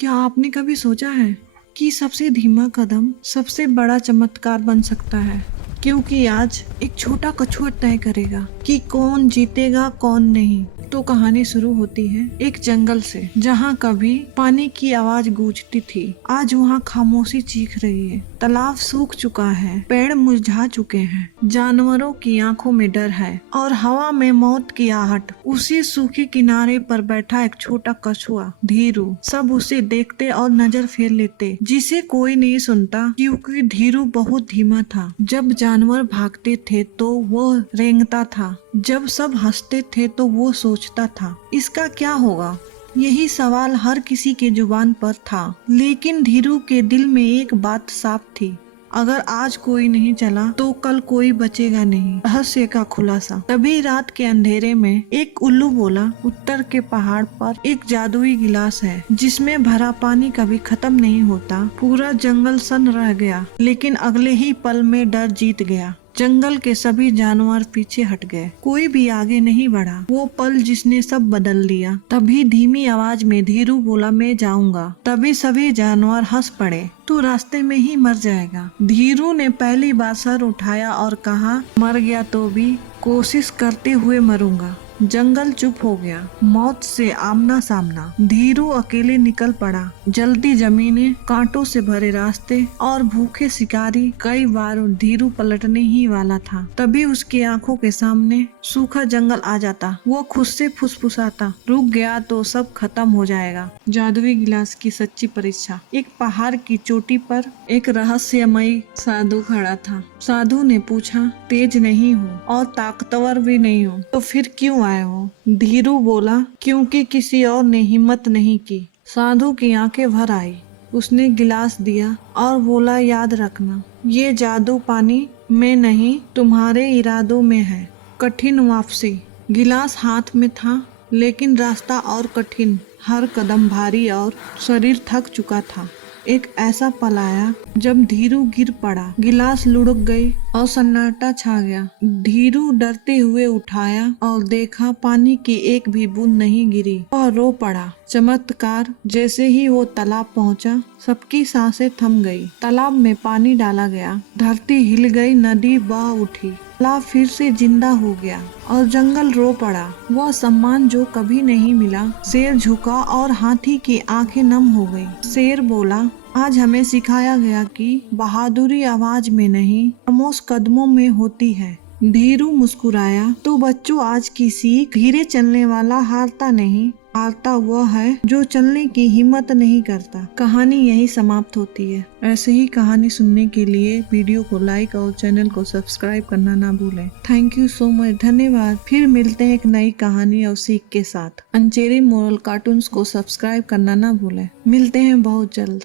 क्या आपने कभी सोचा है कि सबसे धीमा कदम सबसे बड़ा चमत्कार बन सकता है? क्योंकि आज एक छोटा कछुआ तय करेगा कि कौन जीतेगा कौन नहीं। तो कहानी शुरू होती है एक जंगल से, जहाँ कभी पानी की आवाज गूंजती थी, आज वहाँ खामोशी चीख रही है। तालाब सूख चुका है, पेड़ मुरझा चुके हैं, जानवरों की आंखों में डर है और हवा में मौत की आहट। उसी सूखे किनारे पर बैठा एक छोटा कछुआ धीरू। सब उसे देखते और नजर फेर लेते, जिसे कोई नहीं सुनता, क्योंकि धीरू बहुत धीमा था। जब जानवर भागते थे तो वो रेंगता था, जब सब हंसते थे तो वो सोचता था, इसका क्या होगा? यही सवाल हर किसी के जुबान पर था, लेकिन धीरू के दिल में एक बात साफ थी, अगर आज कोई नहीं चला तो कल कोई बचेगा नहीं। रहस्य का खुलासा। तभी रात के अंधेरे में एक उल्लू बोला, उत्तर के पहाड़ पर एक जादुई गिलास है, जिसमें भरा पानी कभी खत्म नहीं होता। पूरा जंगल सन्न रह गया, लेकिन अगले ही पल में डर जीत गया। जंगल के सभी जानवर पीछे हट गए, कोई भी आगे नहीं बढ़ा। वो पल जिसने सब बदल दिया। तभी धीमी आवाज में धीरू बोला, मैं जाऊंगा। तभी सभी जानवर हंस पड़े, तू रास्ते में ही मर जाएगा। धीरू ने पहली बार सर उठाया और कहा, मर गया तो भी कोशिश करते हुए मरूंगा। जंगल चुप हो गया, मौत से आमना सामना। धीरू अकेले निकल पड़ा। जलती जमीनें, कांटों से भरे रास्ते और भूखे शिकारी। कई बार धीरू पलटने ही वाला था, तभी उसकी आंखों के सामने सूखा जंगल आ जाता। वो खुद से फुसफुसाता, रुक गया तो सब खत्म हो जाएगा। जादुई गिलास की सच्ची परीक्षा। एक पहाड़ की चोटी पर एक रहस्यमयी साधु खड़ा था। साधु ने पूछा, तेज नहीं हो और ताकतवर भी नहीं हो, तो फिर क्यों आए हो? धीरू बोला, क्योंकि किसी और ने हिम्मत नहीं की। साधु की आंखें भर आई। उसने गिलास दिया और बोला, याद रखना, ये जादू पानी में नहीं, तुम्हारे इरादों में है। कठिन वापसी। गिलास हाथ में था, लेकिन रास्ता और कठिन, हर कदम भारी और शरीर थक चुका था। एक ऐसा पल आया जब धीरू गिर पड़ा, गिलास लुढ़क गई और सन्नाटा छा गया। धीरू डरते हुए उठाया और देखा, पानी की एक भी बूंद नहीं गिरी। वह रो पड़ा। चमत्कार। जैसे ही वो तालाब पहुंचा, सबकी सांसें थम गई। तालाब में पानी डाला गया, धरती हिल गई, नदी बह उठी, तालाब फिर से जिंदा हो गया और जंगल रो पड़ा। वह सम्मान जो कभी नहीं मिला। शेर झुका और हाथी की आंखें नम हो गई। शेर बोला, आज हमें सिखाया गया कि बहादुरी आवाज में नहीं, खामोश कदमों में होती है। धीरू मुस्कुराया, तो बच्चों, आज की सीख, धीरे चलने वाला हारता नहीं, हारता वह है जो चलने की हिम्मत नहीं करता। कहानी यही समाप्त होती है। ऐसे ही कहानी सुनने के लिए वीडियो को लाइक और चैनल को सब्सक्राइब करना ना भूलें। थैंक यू सो मच, धन्यवाद। फिर मिलते हैं एक नई कहानी और सीख के साथ। अंचेरी मोरल कार्टून्स को सब्सक्राइब करना ना भूलें। मिलते हैं बहुत जल्द।